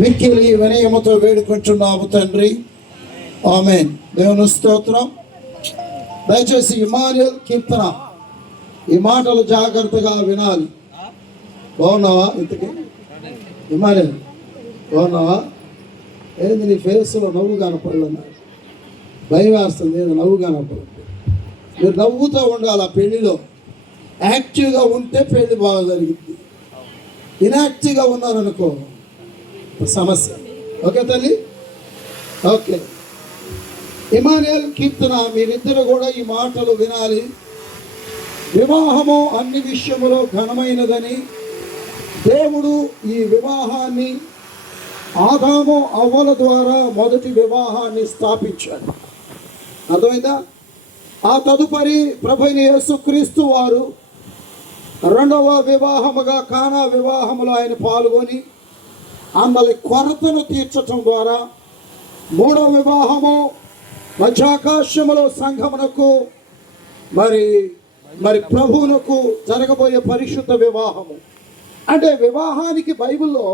మిక్కిలి వినయముతో వేడుకుంటున్నాము తండ్రి. ఆమేన్. దేవుని స్తోత్రం. దయచేసి ఇమానుయేల్ కీర్తన ఈ మాటలు జాగ్రత్తగా వినాలి. బాగున్నావా? ఇంతకీ ఇమానుయేల్ బాగున్నావా? ఏంది నీ ఫేస్లో నవ్వు కనపడలేదు? భయం వేస్తుంది. ఏదో నవ్వు కనపడదు. మీరు నవ్వుతూ ఉండాలి. ఆ పెళ్లిలో యాక్టివ్గా ఉంటే పెళ్లి బాగా జరిగింది. ఇన్యాక్టివ్గా ఉన్నారనుకో సమస్య. ఓకే తల్లి? ఓకే. ఇమానుయేల్ కీర్తన మీరిద్దరు కూడా ఈ మాటలు వినాలి. వివాహము అన్ని విషయములో ఘనమైనదని దేవుడు ఈ వివాహాన్ని ఆదాము అవ్వల ద్వారా మొదటి వివాహాన్ని స్థాపించాడు. అర్థమైందా? ఆ తదుపరి ప్రభువైన యేసుక్రీస్తు వారు రెండవ వివాహముగా కానా వివాహములో ఆయన పాల్గొని అందులో కొరతను తీర్చటం ద్వారా మూడవ వివాహము మధ్యాకాశములో సంఘమునకు మరి ప్రభువునకు జరగబోయే పరిశుద్ధ వివాహము. అంటే వివాహానికి బైబిల్లో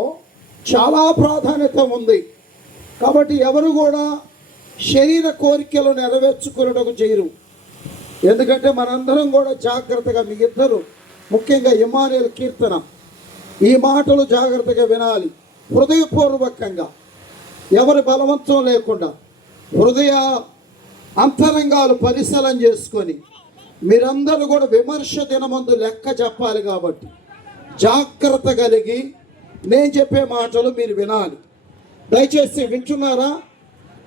చాలా ప్రాధాన్యత ఉంది. కాబట్టి ఎవరు కూడా శరీర కోరికలు నెరవేర్చుకున్నటకు చేయరు. ఎందుకంటే మనందరం కూడా జాగ్రత్తగా, మీ ఇద్దరు ముఖ్యంగా ఇమానుయేల్ కీర్తన ఈ మాటలు జాగ్రత్తగా వినాలి. హృదయపూర్వకంగా, ఎవరి బలవంతం లేకుండా హృదయ అంతరంగాలు పరిశీలన చేసుకొని మీరందరూ కూడా విమర్శ దినమందు లెక్క చెప్పాలి. కాబట్టి జాగ్రత్త కలిగి నేను చెప్పే మాటలు మీరు వినాలి. దయచేసి వింటున్నారా?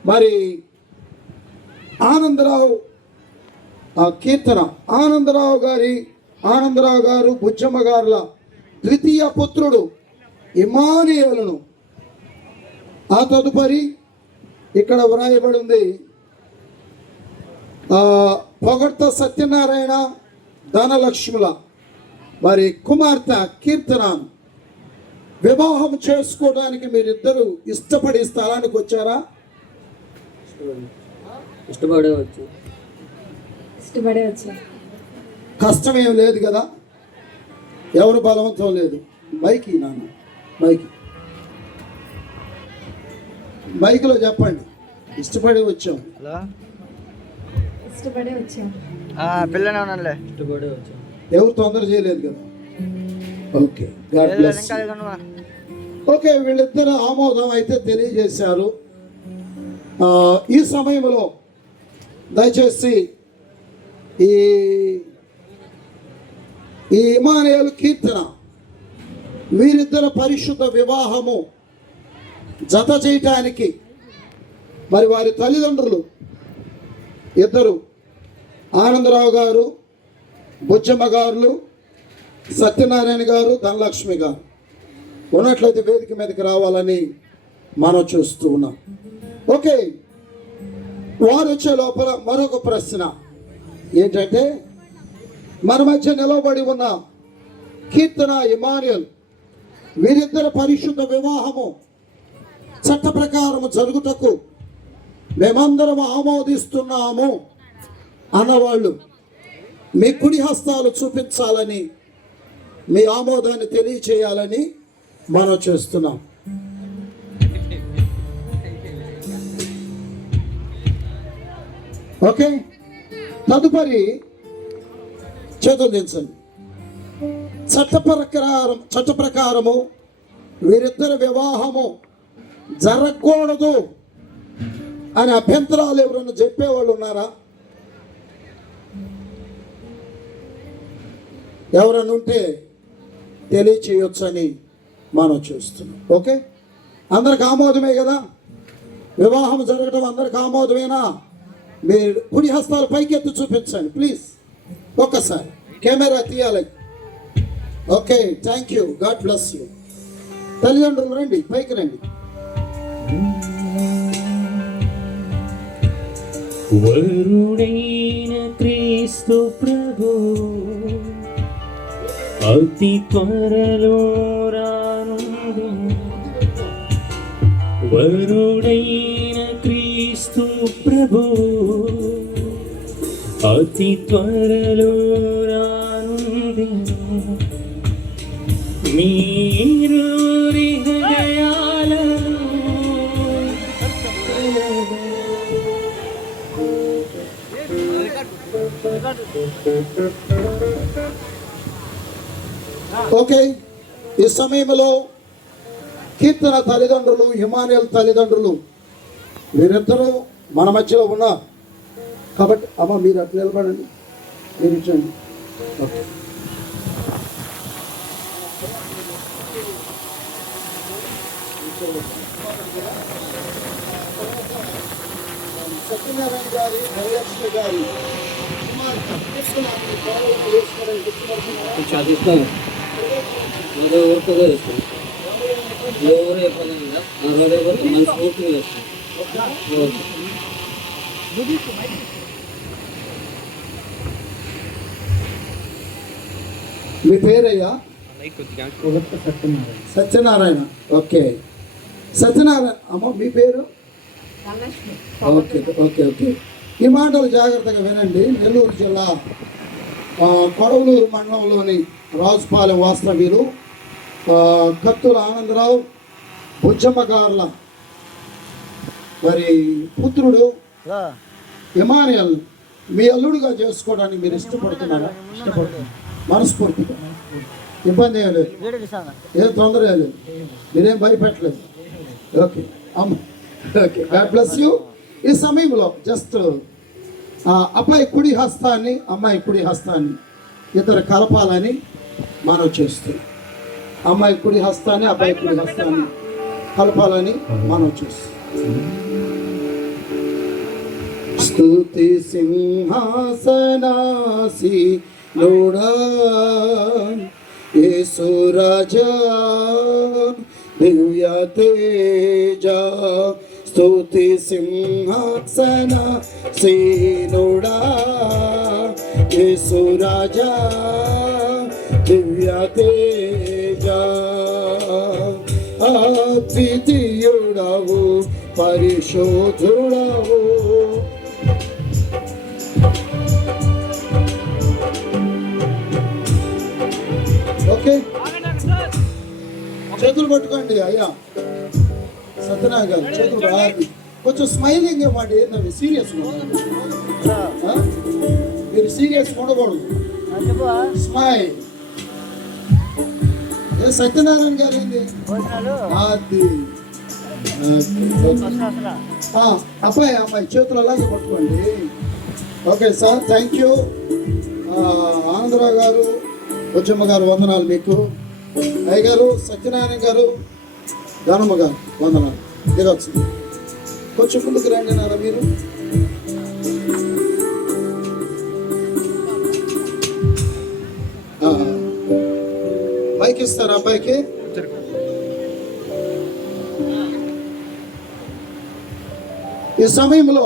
మరి ఆనందరావు కీర్తన ఆనందరావు గారు బుజ్జమ్మ గారుల ద్వితీయ పుత్రుడు ఇమానుయేలును. ఆ తదుపరి ఇక్కడ వ్రాయబడి ఉంది పొగడ్త సత్యనారాయణ ధనలక్ష్ముల మరి కుమార్తె కీర్తన వివాహం చేసుకోవడానికి మీరిద్దరూ ఇష్టపడి స్థలానికి వచ్చారా? ఇష్టపడవచ్చు. కష్టమేం లేదు కదా? ఎవరు బలవంతం లేదు. మైకి నాన్న మైక్లో చెప్పండి. ఇష్టపడి వచ్చాం. ఎవరు తొందర చేయలేదు కదా? Okay, God bless. ఓకే, వీళ్ళిద్దరు ఆమోదం అయితే తెలియజేశారు. ఈ సమయంలో దయచేసి ఈ ఇమానుయేల్ కీర్తన వీరిద్దరు పరిశుద్ధ వివాహము జత చేయటానికి మరి వారి తల్లిదండ్రులు ఇద్దరు ఆనందరావు గారు, బుజ్జమ్మ గారు, సత్యనారాయణ గారు, ధనలక్ష్మి గారు ఉన్నట్లయితే వేదిక మీదకి రావాలని మనం చూస్తూ ఉన్నాం. ఓకే, వారు వచ్చే లోపల మరొక ప్రశ్న ఏంటంటే, మన మధ్య నిలవబడి ఉన్న కీర్తన ఇమానుయేల్ వీరిద్దరు పరిశుద్ధ వివాహము చట్ట ప్రకారము జరుగుటకు మేమందరం ఆమోదిస్తున్నాము అన్నవాళ్ళు మీ కుడి హస్తాలు చూపించాలని, మీ ఆమోదాన్ని తెలియచేయాలని మనం చేస్తున్నాం. ఓకే, తదుపరి చేతులు దించండి. చట్ట ప్రకారము వీరిద్దరి వివాహము జరగకూడదు అని అభ్యంతరాలు ఎవరైనా చెప్పేవాళ్ళు ఉన్నారా? ఎవరైనా ఉంటే తెలియచేయొచ్చని మనం చూస్తున్నాం. ఓకే, అందరికి ఆమోదమే కదా? వివాహం జరగడం అందరికి ఆమోదమేనా? మీరు కుడి హస్తాలు పైకి ఎత్తి చూపించండి ప్లీజ్. ఒక్కసారి కెమెరా తీయాలి. Okay, thank you, God bless you. తల్లిదండ్రులు రండి, పైకి రండి. వరుడైన క్రీస్తు ప్రభు అతి త్వరలో రానుండు. వరుడైన క్రీస్తు ప్రభు అతి త్వరలో రానుంది. మీరు హృదయాలను ఓకే, ఈ సమయంలో కీర్తన తల్లిదండ్రులు, ఇమానుయేల్ తల్లిదండ్రులు వీరిద్దరూ మన మధ్యలో ఉన్నారు కాబట్టి అమ్మ మీరు అట్లా నిలబడండి, మీరు ఇచ్చండి. ఓకే, సత్యనారాయణ గారి, హరిలక్ష్మి గారి కుమార్తె కీర్తనని గౌరవం చేసుకోవడానికి ఇస్తాను మరో ఊరికగా ఇస్తాను ఎవరు చెప్పాలంగా మన స్ఫూర్తిగా ఇస్తాను. మీ పేరయ్యా? సత్యనారాయణ. ఓకే, సత్యనారాయణ. అమ్మ మీ పేరు? Okay okay okay. ఈ మాటలు జాగ్రత్తగా వినండి. నెల్లూరు జిల్లా కొడవలూరు మండలంలోని రాజుపాలెం వాస్తవ్యులు కత్తుల ఆనందరావు బుజ్జమ్మ గార్ల మరి పుత్రుడు ఇమానుయేల్ మీ అల్లుడుగా చేసుకోవడానికి మీరు ఇష్టపడుతున్నారా? మనస్ఫూర్తిగా. ఇబ్బంది ఏం లేదు, ఏం తొందర ఏం లేదు, మీరేం భయపెట్టలేదు. ఓకే అమ్మ, ఓకే, గాడ్ బ్లెస్ యూ. ఈ సమయంలో జస్ట్ అబ్బాయి కుడి హస్తాన్ని, అమ్మాయి కుడి హస్తాన్ని ఇద్దరు కలపాలని మనం చేస్తున్నాం. అమ్మాయి కుడి హస్తాన్ని, అబ్బాయి కుడి హస్తాన్ని కలపాలని మనం చేస్తున్నాం. స్తుతి సింహాసనాసి లోడా యేసు రాజా దివ్య తేజ, స్తుతి సింహాసన సీనుడా యేసు రాజా దివ్య తేజ, అద్వితీయుడవు పరిశోధుడవు. ఓకే, చేతులు పట్టుకోండి అయ్యా. సత్యనారాయణ గారు చేతులు రాదు, కొంచెం స్మైలింగ్ ఇవ్వండి. ఏంటంటే సీరియస్ మీరు సీరియస్ ఉండకూడదు. స్మైల్. సత్యనారాయణ గారు ఏంది అది అబ్బాయి అమ్మాయి చేతులు అలాగే పట్టుకోండి. Okay sir, thank you. Anandarao గారు, బుజ్జమ్మ గారు వందనాలు మీకు. అయ్య గారు, సత్యనారాయణ గారు, దానమ్మ గారు వందనాలు. దిగొచ్చు, కొంచెం ముందుకు రండి నాన్న మీరు. మైక్ ఇస్తారా అబ్బాయికి? ఈ సమయంలో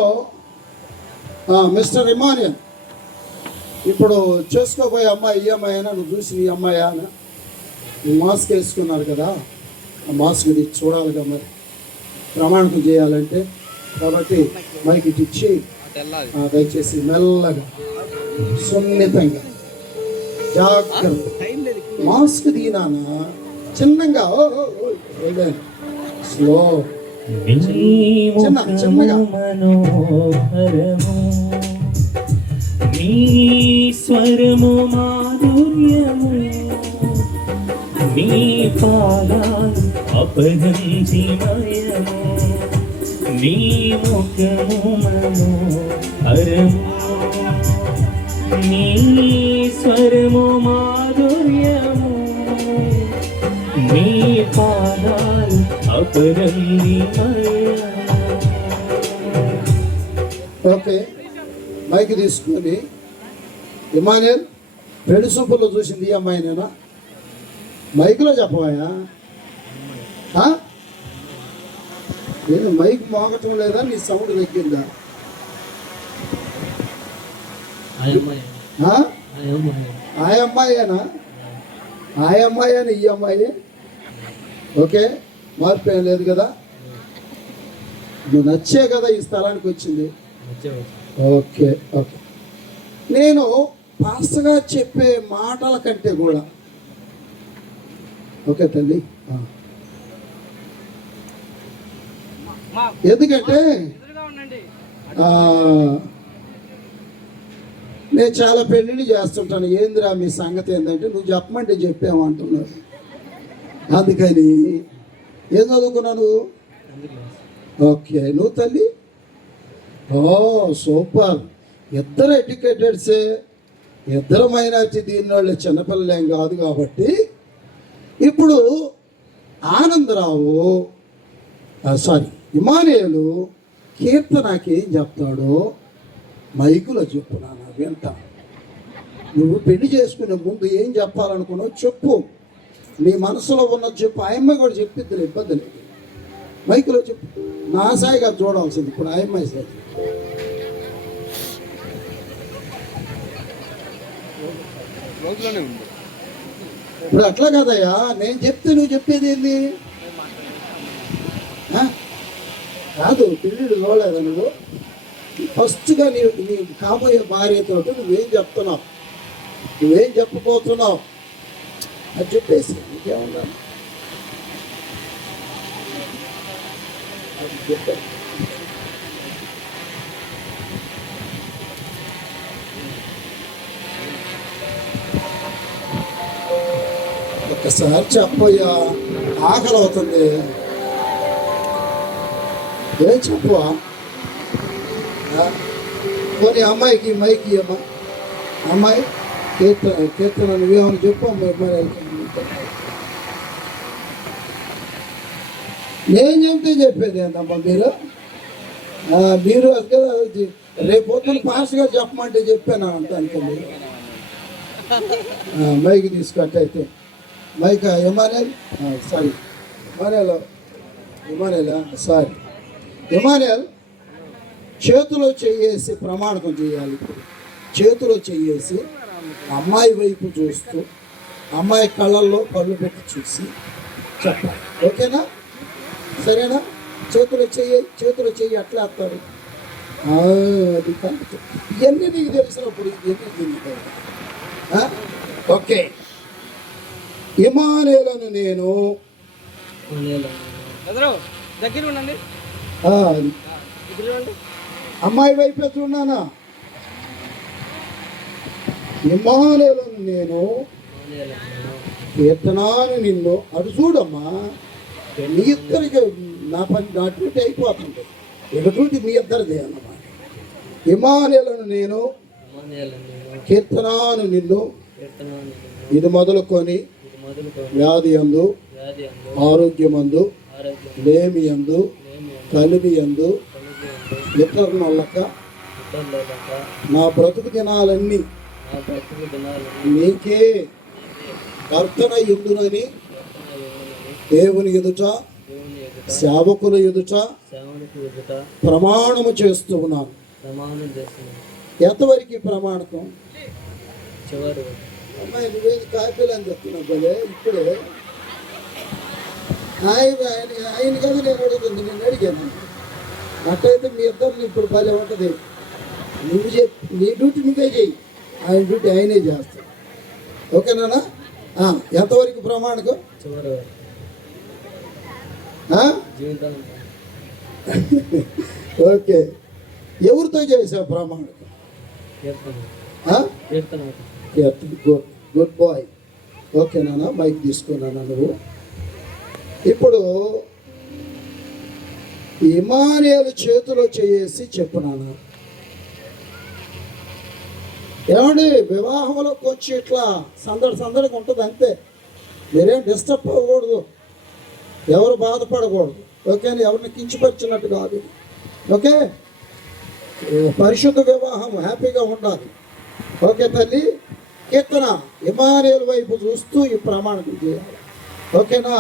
మిస్టర్ ఇమానుయేల్, ఇప్పుడు చేసుకోబోయే అమ్మాయి ఈ అమ్మాయి అయినా నువ్వు చూసి ఈ అమ్మాయి అయినా మాస్క్ వేసుకున్నారు కదా, ఆ మాస్క్ ఇది చూడాలిగా మరి ప్రమాణం చేయాలంటే. కాబట్టి మైక్ ఇటు ఇచ్చి దయచేసి మెల్లగా సున్నితంగా జాగ్రత్త మాస్క్ తీనానా చిన్నగా స్లో చిన్నగా నీ స్వరము మాధుర్యము, నీ పాదాలు అపరంజిమయము, నీ ముఖము మనోహరము, నీ స్వరము మాధుర్యము, నీ పాదాలు అపరంజిమయము. ఓకే, మైక్ తీసుకొని ఇమానుయేల్ పెళ్లి సూపుల్లో చూసింది ఈ అమ్మాయినేనా? మైక్లో చెప్పవాయా? నేను మైక్ మోగటం లేదా, నీ సౌండ్ తగ్గిందా? ఆ అమ్మాయేనా? ఆ అమ్మాయేనా ఈ అమ్మాయి? ఓకే, మార్పు ఏం లేదు కదా. నువ్వు నచ్చే కదా ఈ స్థలానికి వచ్చింది. Okay okay. నేను పాస్గా చెప్పే మాటల కంటే కూడా ఓకే తల్లి, ఎందుకంటే నేను చాలా పెళ్ళిళ్ళు చేస్తుంటాను. ఏందిరా మీ సంగతి ఏంటంటే నువ్వు చెప్పమంటే చెప్పామంటున్నారు. అందుకని ఏం చదువుకున్నావు నువ్వు? ఓకే, నువ్వు తల్లి? ఓ సూపర్. ఇద్దరు ఎడ్యుకేటెడ్సే, ఇద్దరు మైనార్టీ దీని వాళ్ళు చిన్నపిల్లలు ఏం కాదు. కాబట్టి ఇప్పుడు ఆనందరావు ఇమానుయేలు కీర్తనకి ఏం చెప్తాడో మైకులో చెప్పు నాన్న, వింటా. నువ్వు పెళ్లి చేసుకునే ముందు ఏం చెప్పాలనుకున్నావు చెప్పు, నీ మనసులో ఉన్నది చెప్పు. ఆయమ్మ కూడా చెప్పిద్ది, ఇబ్బంది లేదు. మైకులో చెప్పు. నా సాయిగా చూడాల్సింది ఇప్పుడు ఆయమ్మ సాయి. ఇప్పుడు అట్లా కదయ్యా, నేను చెప్తే నువ్వు చెప్పేది ఏంది? కాదు, పెళ్ళిళ్ళు చూడలేదా నువ్వు? ఫస్ట్గా నీ కాబోయే భార్యతో నువ్వేం చెప్తున్నావు, నువ్వేం చెప్పబోతున్నావు అది చెప్పేసి ఇంకేమన్నా చెప్పాను. ఒక్కసారి చెప్పయ్యా, ఆకలి అవుతుంది. ఏం చెప్పవా? పోనీ అమ్మాయికి మైకి అమ్మా, అమ్మాయి కీర్తన నువ్వేమని చెప్పు. అమ్మాయి నేను చెప్తే చెప్పేది ఏంటమ్మా మీరు? మీరు కదా రేపు పొద్దున్న పాస్గా చెప్పమంటే చెప్పాను అంటానికి మీరు. మైకి తీసుకట్టయితే మైక్ ఇమానుయేల్ సారీ ఇమానుయేల్ చేతిలో చెయ్యేసి ప్రమాణకం చేయాలి. ఇప్పుడు చేతిలో చెయ్యేసి అమ్మాయి వైపు చూస్తూ అమ్మాయి కళ్ళల్లో కళ్ళు పెట్టి చూసి చెప్పాలి. ఓకేనా? సరేనా? చేతిలో చెయ్యి అట్లా వేస్తాడు. అది ఇవన్నీ నీకు తెలిసినప్పుడు ఇవన్నీ ఓకే. ఇమానుయేలును నేను అమ్మాయి వైపు చూడనా? ఇమానుయేలును నేను కీర్తనాను నిన్ను అటు చూడమ్మా. మీ ఇద్దరికి నా డ్యూటీ అయిపోతుంది. డ్యూటీ మీ ఇద్దరిదే అన్నమాట. ఇమానుయేలును నేను కీర్తనాను నిన్ను ఇది మొదలుకొని వ్యాధి యందు, ఆరోగ్యమందు, లేమి యందు, కలిమి యందు, ఇతరులక నా బ్రతుకు దినాలన్నీ నీకే కర్తన ఎందునని దేవుని ఎదుట సేవకుల ఎదుట ప్రమాణము చేస్తూ ఉన్నాను. ఎంతవరకు ప్రమాణకం? అమ్మాయి నువ్వేది కాపీలు అని చెప్తున్నావు భలే. ఇప్పుడే ఆయన కదా నేను అడుగుతుంది, నేను అడిగాను. అట్లయితే మీ ఇద్దరిని ఇప్పుడు భలే ఉంటుంది. నువ్వు నీ డ్యూటీ నువ్వే చెయ్యి, ఆయన డ్యూటీ ఆయనే చేస్తాడు. ఓకేనా? ఎంతవరకు ప్రమాణకం? ఓకే. ఎవరితో చేసావు ప్రమాణకం? Good boy. ఓకేనా? మైక్ తీసుకున్నానా నువ్వు? ఇప్పుడు ఇమానుయేలు చేతిలో చేసి చెప్పునానా. ఏమండి, వివాహంలో కొంచెం ఇట్లా సందడిగా ఉంటుంది అంతే. మీరేం డిస్టర్బ్ అవ్వకూడదు, ఎవరు బాధపడకూడదు. ఓకేనా? ఎవరిని కించపరిచినట్టు కాదు. ఓకే, పరిశుద్ధ వివాహం, హ్యాపీగా ఉండాలి. ఓకే తల్లి? కీర్తన ఇమానుయేలు వైపు చూస్తూ ఈ ప్రమాణం చేయాలి. ఓకేనా?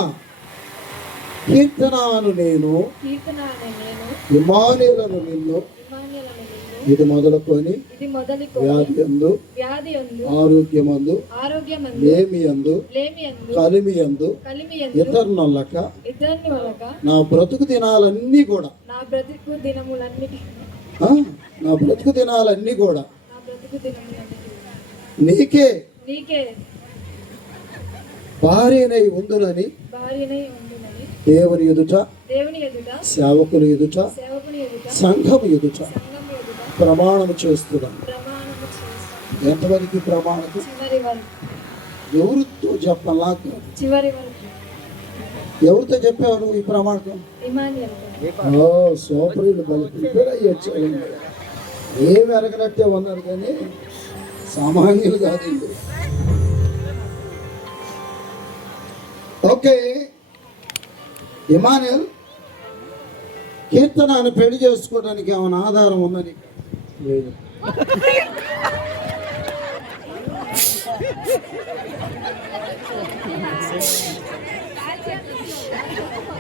కీర్తనను నేను ఇమానుయేలును నిన్ను ఇది మొదలుకొని వ్యాధి యందు, ఆరోగ్యమందు, లేమి యందు, కలిమి యందు, ఇతరులక నా బ్రతుకు దినాలన్నీ కూడా నీకే భార్యనై ఉందునని దేవుని ఎదుట, సేవకుల ఎదుట, సంఘము ఎదుట ప్రమాణము చేస్తున్నాను. ఎంతవరకు ప్రమాణం? చివరి వరకు. ఎవరితో చెప్పాలా? చివరి వరకు. ఎవరితో చెప్పావు నువ్వు ఈ ప్రమాణం? ఇమానుయేల్. ఓ సూపర్, ప్రిపేర్ అయ్యి వచ్చాడు. ఏమి ఎరగనట్టే ఉన్నారు కానీ సామాన్యులు కాదండి. ఓకే, ఇమానుయేల్ కీర్తనాన్ని పెళ్లి చేసుకోవడానికి ఏమైనా ఆధారం ఉందని? లేదు.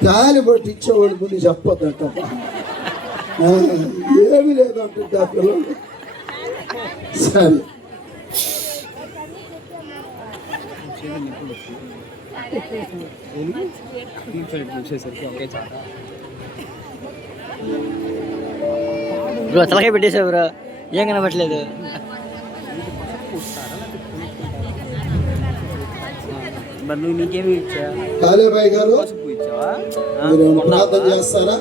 గాలి బట్టి ఇచ్చేవాడు ముందు చెప్పొద్దంట. ఏమి లేదంటే అసలు. సరే, బ్రో తలకాయ పెట్టేసావు బ్రో, ఏం కనబట్టలేదు. మరి నువ్వు నీకేమి ఇచ్చా? కాలేబాయ్ గారు పసుపు ఇచ్చావా? మీరు ఏమైనా ప్రార్థన చేస్తారా?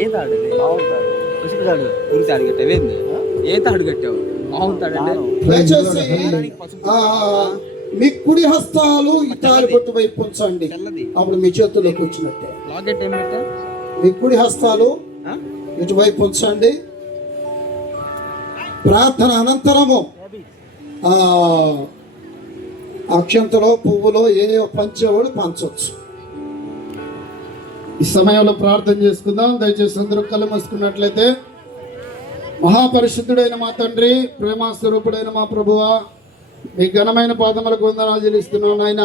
ఏ తాడు? పసుపు తాడు ఉరి తాడు కట్టావేంది? ఏ తాడు కట్టావు? మామూలు తాడండి. దయచేసి మీ కుడి హస్తాలు ఈ తాలిబొట్టు వైపు ఉంచండి. అప్పుడు మీ చేతుల్లోకి వచ్చినట్టే. లాకెట్ ఏం పెట్టా? మీ కుడి హస్తాలు ఇటువైపు ఉంచండి. ప్రార్థన అనంతరము అక్షంతలో పువ్వులో ఏ పంచేవాడు పంచవచ్చు. ఈ సమయంలో ప్రార్థన చేసుకుందాం. దయచేసి అందరూ కళ్ళు మూసుకున్నట్లయితే. మహాపరిశుద్ధుడైన మా తండ్రి, ప్రేమ స్వరూపుడైన మా ప్రభువా, మీ ఘనమైన పాదములకు వందనాలు చెల్లిస్తున్నాను నాయన.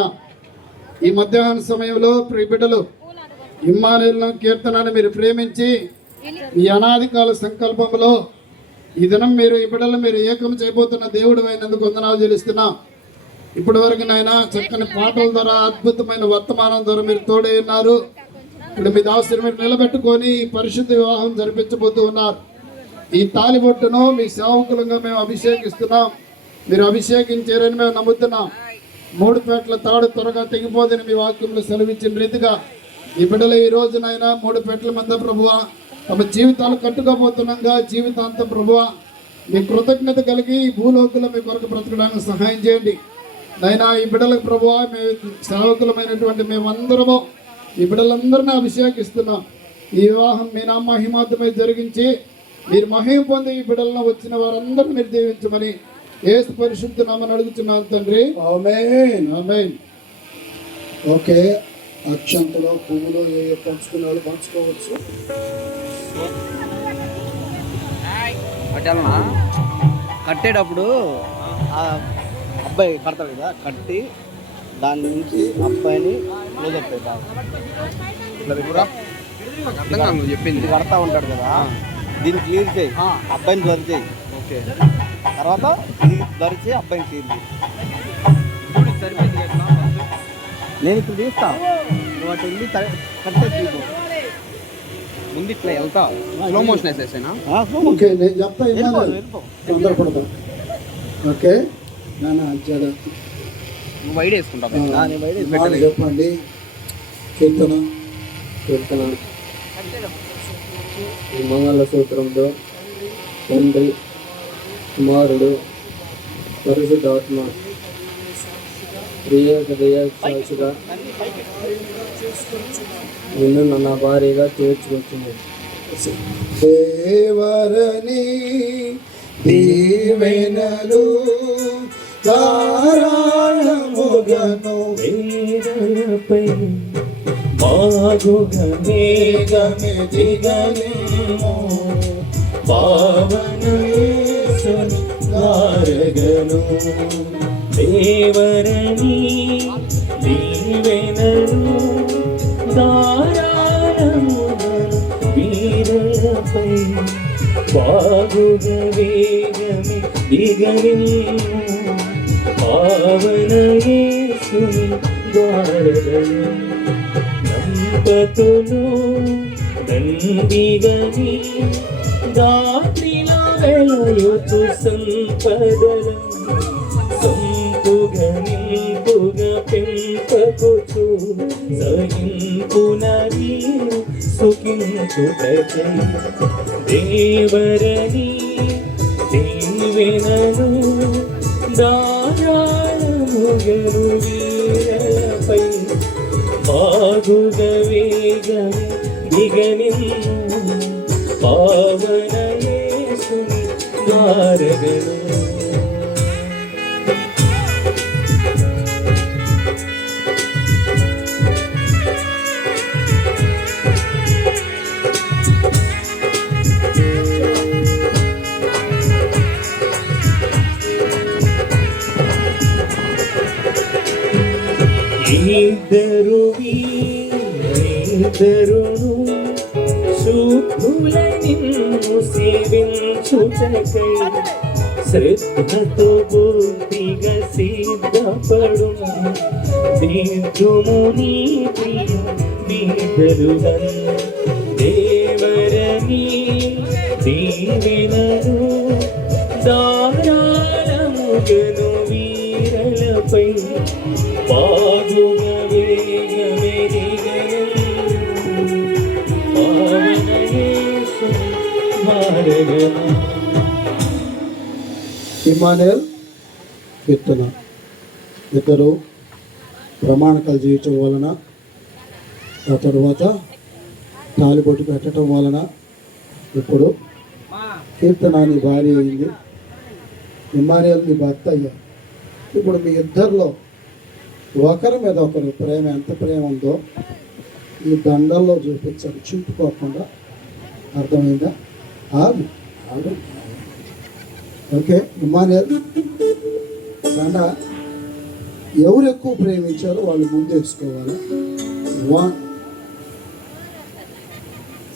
ఈ మధ్యాహ్న సమయంలో ప్రియ బిడ్డలు ఇమ్మానుయేలు కీర్తనాన్ని మీరు ప్రేమించి ఈ అనాది కాల సంకల్పంలో ఈ దినం మీరు ఈ బిడ్డలు మీరు ఏకం చేయబోతున్న దేవుడు అయినందుకు వందనాలు చెల్లిస్తున్నా. ఇప్పటి వరకు నాయన చక్కని పాటల ద్వారా, అద్భుతమైన వర్తమానం ద్వారా మీరు తోడే ఉన్నారు. ఇప్పుడు మీ దాసుని మీరు నిలబెట్టుకొని పరిశుద్ధ వివాహం జరిపించబోతూ ఉన్నారు. ఈ తాలిబొట్టును మీ సేవకులుగా మేము అభిషేకిస్తున్నాం. మీరు అభిషేకించారని మేము నమ్ముతున్నాం. 3 పేటల తాడు త్వరగా తెగిపోదని మీ వాక్యంలో సెలవిచ్చిన రీతిగా ఈ బిడ్డలు ఈ రోజునైనా 3 పేటల మంద ప్రభువా తమ జీవితాలు కట్టుకోబోతున్నాగా జీవితాంతం ప్రభువా మీ కృతజ్ఞత కలిగి ఈ భూలోకంలో మీ కొరకు బ్రతకడానికి సహాయం చేయండి నైనా. ఈ బిడ్డలకు ప్రభువా మీ సేవకులమైనటువంటి మేమందరము ఈ బిడ్డలందరినీ అభిషేకిస్తున్నాం. ఈ వివాహం మీ నామ మహిమార్థమై జరిగించి మీరు మహిమ పొంది ఈ బిడ్డలను వచ్చిన వారందరూ మీరు దీవించమని యేసు పరిశుద్ధ నామమున అడుగుతున్నాను తండ్రి. ఆమేన్, ఆమేన్. ఓకే, అక్షంతలో పువ్వులో ఏ పంచుకునే వాళ్ళు పంచుకోవచ్చు. కట్టాలన్నా కట్టేటప్పుడు ఆ అబ్బాయి కడతాడు కదా, కట్టి దాని నుంచి అబ్బాయిని క్లోజప్ చెప్పింది కడతా ఉంటాడు కదా, దీన్ని క్లియర్ చేయి, అబ్బాయిని బ్లర్ చేయి. ఓకే, తర్వాత ఇది బ్లర్ చేయి, అబ్బాయిని క్లియర్ చేయి. నేను ఇప్పుడు తీస్తాను, నువ్వు అటు వెళ్ళి కట్టే తీసుకో. ముందు ఇట్లా వెళ్తా, స్లో మోషన్ వేసేసేనా? ఓకే, నేను చెప్తా. తొందరపడతా. ఓకే, నువ్వు వైడ్ వేసుకుంటావు. చెప్పండి. కీర్తన ఈ మంగళ సూత్రంలో తండ్రి, కుమారుడు, పరిశుద్ధాత్మ ప్రియ సాక్షిగా నిన్ను నా భార్యగా తీర్చుకొచ్చింది. దేవరని దీవెనలు ధారాళముగను వేదనపై బాగుగా మేఘమే దిగనేమో పావన యేసుని గారగను. దేవరని దీవెనలు ధారాళముగను వీరులపై బాగుగా వేగమే దిగనేమో పావన యేసుని గారగను. దంపతులు దండిగని రాత్రిలో వెలయుచు సంపదలు సంపుగా నింపుగా పెంపకుచు సహింపున నీరు సుఖించుటకై దేవరని దీవెనను దారాళముగను వీరలపై బాగుగా వేగమే దిగనిన్ను పావన యేసుని మారగను. ఇద్దరును శుద్ధుల నిన్ను సేవించుటకై శ్రద్ధతో బుద్ధిగా సిద్ధపడు. దిద్దుము నీ ప్రియ బిడ్డలుగా దేవరని దీవెనను దారాళముగను వీరలపై బాగుగా వేగమే దిగనిన్ను పావన యేసుని మారగను. ఇమ్మానుయేల్ కీర్తన. ఇద్దరు ప్రమాణికలు చేయటం వలన, ఆ తర్వాత తాలిబొట్టు పెట్టడం వలన ఇప్పుడు కీర్తన నీ భార్య అయింది, ఇమ్మానుయేల్ నీ భర్త అయ్యారు. ఇప్పుడు మీ ఇద్దరిలో ఒకరి మీద ఒకరు ప్రేమ ఎంత ప్రేమ ఉందో ఈ దండల్లో చూపించాలి, చింపుకోకుండా. అర్థమైందా? ఆగు ఆగు. ఓకే, ఇమ్మానుయేల్ దండ ఎవరు ఎక్కువ ప్రేమించారో వాళ్ళు ముందు వేసుకోవాలి.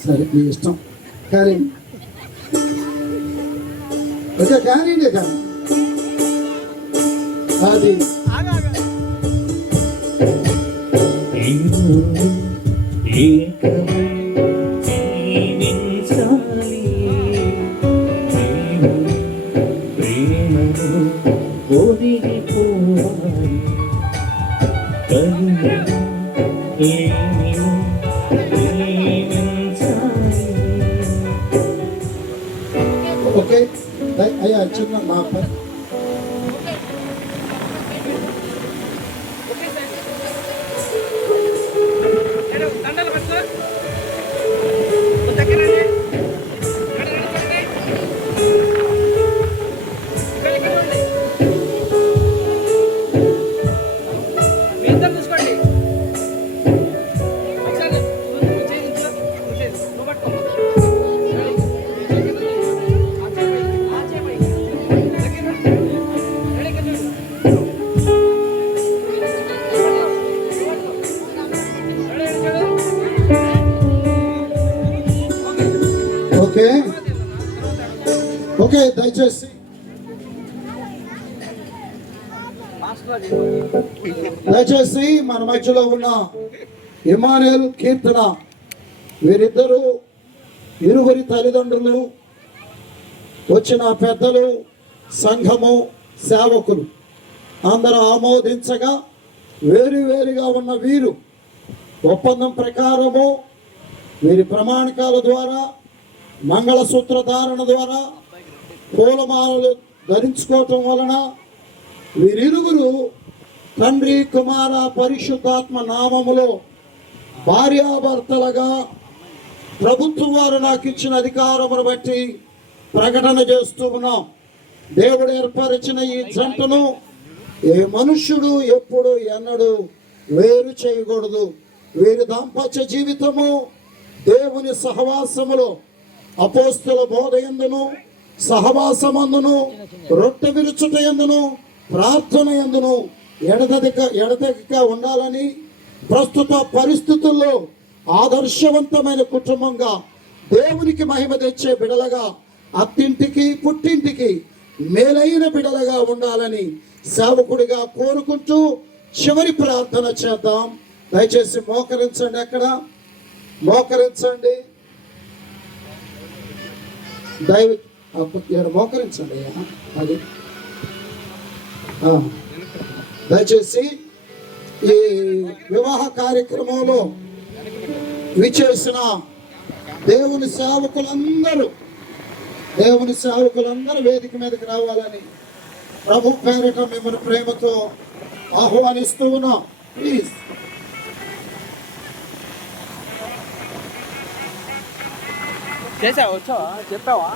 సరే మీ ఇష్టం, కానీ ఓకే కానీ కానీ అది ఏకమై జీవించాలి. ప్రేమను ఒదిగిపోవాలి. కరుణను లేనిను ప్రేమించాలి. ఓకే అయ్యా చిన్న మా పని. ఓకే ఓకే దయచేసి మన మధ్యలో ఉన్న ఇమ్మానుయేల్ కీర్తన వీరిద్దరూ ఇరువురి తల్లిదండ్రులు, వచ్చిన పెద్దలు, సంఘము, సేవకులు అందరూ ఆమోదించగా వేరువేరుగా ఉన్న వీరు ఒప్పందం ప్రకారము వీరి ప్రమాణికాల ద్వారా, మంగళసూత్ర ధారణ ద్వారా, పూలమాలలు ధరించుకోవటం వలన వీరిరువురు తండ్రి, కుమార, పరిశుద్ధాత్మ నామములో భార్యాభర్తలుగా ప్రభుత్వం వారు నాకు ఇచ్చిన అధికారమును బట్టి ప్రకటన చేస్తూ ఉన్నాం. దేవుడు ఏర్పరిచిన ఈ జంటను ఏ మనుష్యుడు ఎప్పుడు ఎన్నడూ వేరు చేయకూడదు. వీరి దాంపత్య జీవితము దేవుని సహవాసములో అపోస్తుల బోధ యందును, సహవాసమందును, రొట్టె విరుచుట యందును, ప్రార్థన యందును ఎడతెగక ఉండాలని, ప్రస్తుత పరిస్థితుల్లో ఆదర్శవంతమైన కుటుంబంగా దేవునికి మహిమ తెచ్చే బిడలగా, అత్తింటికి పుట్టింటికి మేలైన బిడలగా ఉండాలని సేవకుడిగా కోరుకుంటూ చివరి ప్రార్థన చేద్దాం. దయచేసి మోకరించండి, ఎక్కడ మోకరించండి, మోకరించండి అయ్యా. అది దయచేసి ఈ వివాహ కార్యక్రమంలో విచేసిన దేవుని సేవకులందరూ దేవుని సేవకులందరూ వేదిక మీదకి రావాలని ప్రభు పేరిట మిమ్మల్ని ప్రేమతో ఆహ్వానిస్తూ ఉన్నాం. ప్లీజ్. చేసావా? వచ్చావా? చెప్పావా?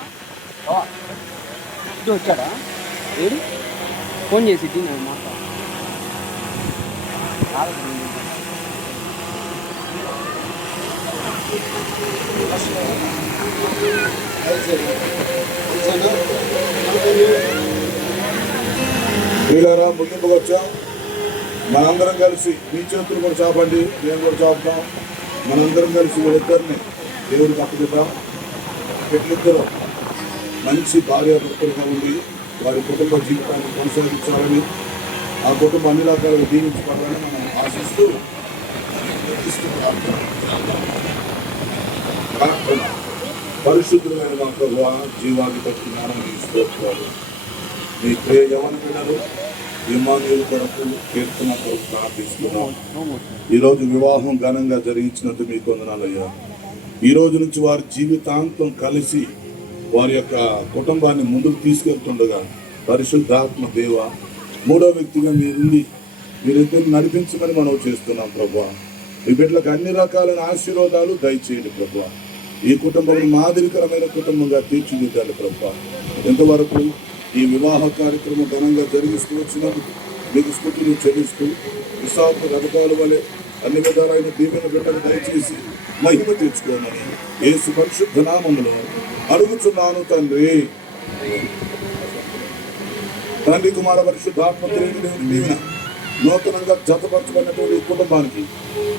ఇది వచ్చాడా? ఏడు ఫోన్ చేసి నేను మాట్లాడు. వీళ్ళారా ముగింపుకు వచ్చాం. మనందరం కలిసి మీ చేతులు కూడా చాపండి, నేను కూడా చాపుతాం. మనందరం కలిసి వీళ్ళిద్దరిని దేవుడికి అప్పగిద్దాం. వీళ్ళిద్దరూ మంచి భార్యాభర్తలుగా ఉండి వారి కుటుంబ జీవితాన్ని కొనసాగించాలని, ఆ కుటుంబం అన్ని రకాలుగా దీవించబడాలని మనం ఆశిస్తూ ప్రార్థన. పరిశుద్ధులైన మా ప్రభువా, జీవాధిపతి జ్ఞానాన్ని స్తోత్రాలు. మీ ప్రియ యవన పిల్లలు ఇమ్మానుయేలు కొరకు, కీర్తన కొరకు ప్రార్థిస్తున్నాం. ఈరోజు వివాహం ఘనంగా జరిగించినందుకు మీకు వందనాలయ్యా. ఈ రోజు నుంచి వారి జీవితాంతం కలిసి వారి యొక్క కుటుంబాన్ని ముందుకు తీసుకెళ్తుండగా పరిశుద్ధాత్మ దేవ మూడో వ్యక్తిగా మీరుండి మీరిద్దరిని నడిపించమని మనం చేస్తున్నాం ప్రభువా. ఈ బిడ్డలకు అన్ని రకాలైన ఆశీర్వాదాలు దయచేయండి ప్రభువా. ఈ కుటుంబం మాదిరికరమైన కుటుంబంగా తీర్చిదిద్దాలి ప్రభువా. ఇంతవరకు ఈ వివాహ కార్యక్రమం ఘనంగా జరిగిస్తూ వచ్చినందుకు మీకు స్తుతులు చెల్లిస్తూ విశాఖ రథకాల వలె అన్ని విధాలైన దీవెన బిడ్డలు దయచేసి మహిమ తెచ్చుకోమని యేసు పరిశుద్ధ నామములో అడుగుచున్నాను తండ్రి. తండ్రి కుమార పరిశుద్ధాత్మ దేవుని దీవెన నూతనంగా జతపరచబడినటువంటి కుటుంబానికి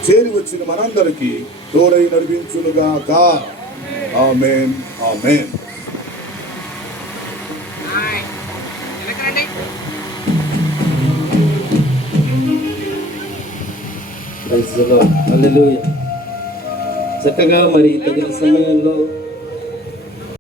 చేరి వచ్చిన మనందరికీ తోడై నడిపించునుగాక. ఆమేన్, ఆమేన్. హల్లెలూయా. చక్కగా మరి తగిన సమయంలో